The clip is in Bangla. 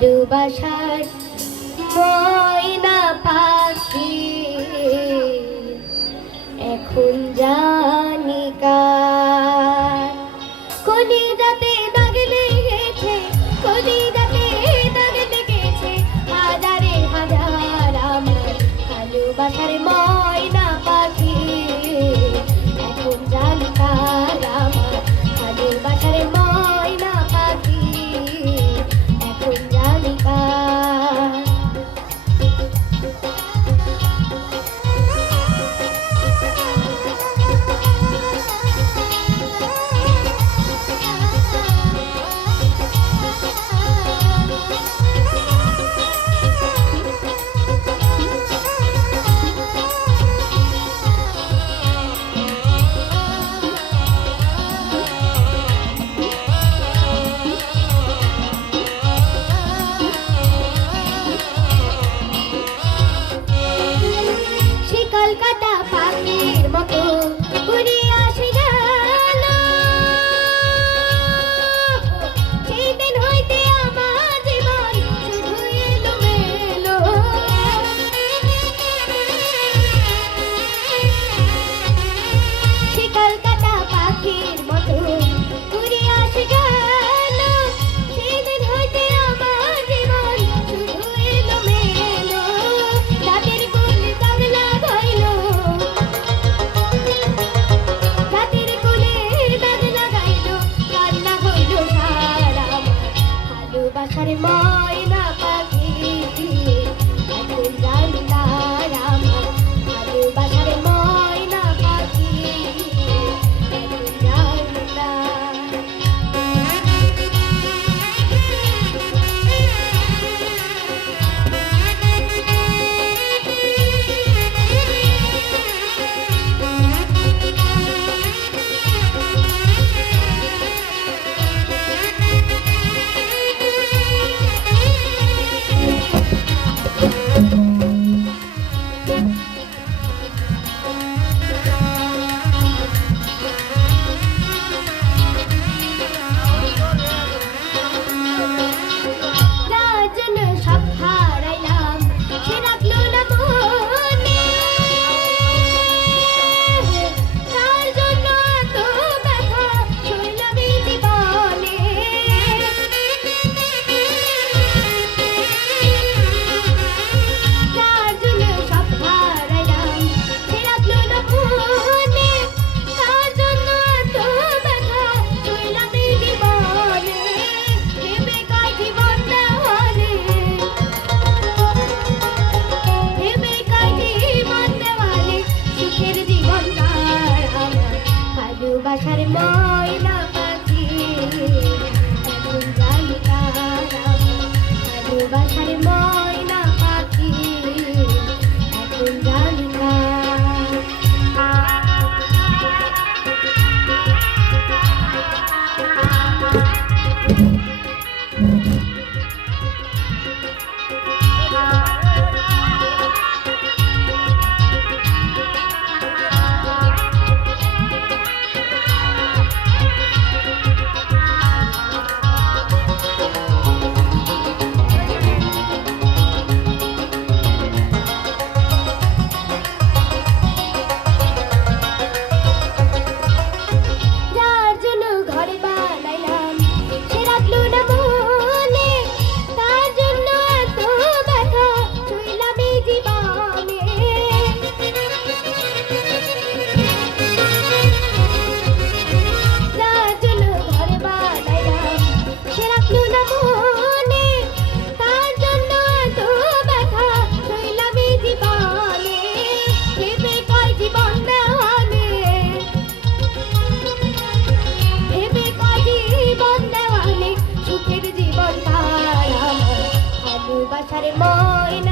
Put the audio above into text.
ভালোবাসার বাসার মা సరిపోయిన